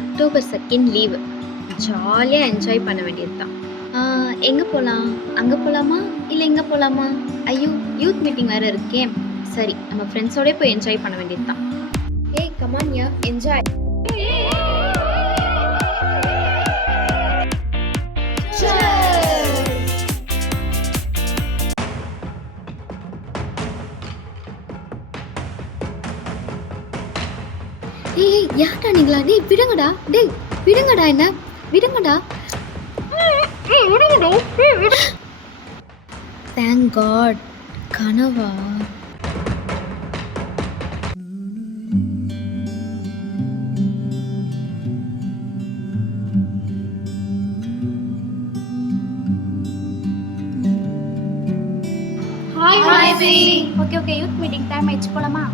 October 2 leave. ஜாலியா enjoy பண்ண வேண்டியது தான். எங்க போலாம்? அங்க போலாமா? இல்ல இங்க போலாமா? ஐயோ! யூத் மீட்டிங் வேற இருக்கே. சரி, நம்ம ஃப்ரெண்ட்ஸோடயே போய் என்ஜாய் பண்ண வேண்டியது தான். ஏய் கம் ஆன் யா, என்ஜாய். ஏய் யார்டா நீங்களா? டேய் விடுங்கடா. டேய் விடுங்கடா என்ன. விடுங்கடா. Thank God. கனவா? Hi hi okay youth meeting time ஆயிடுச்சு போலாமா?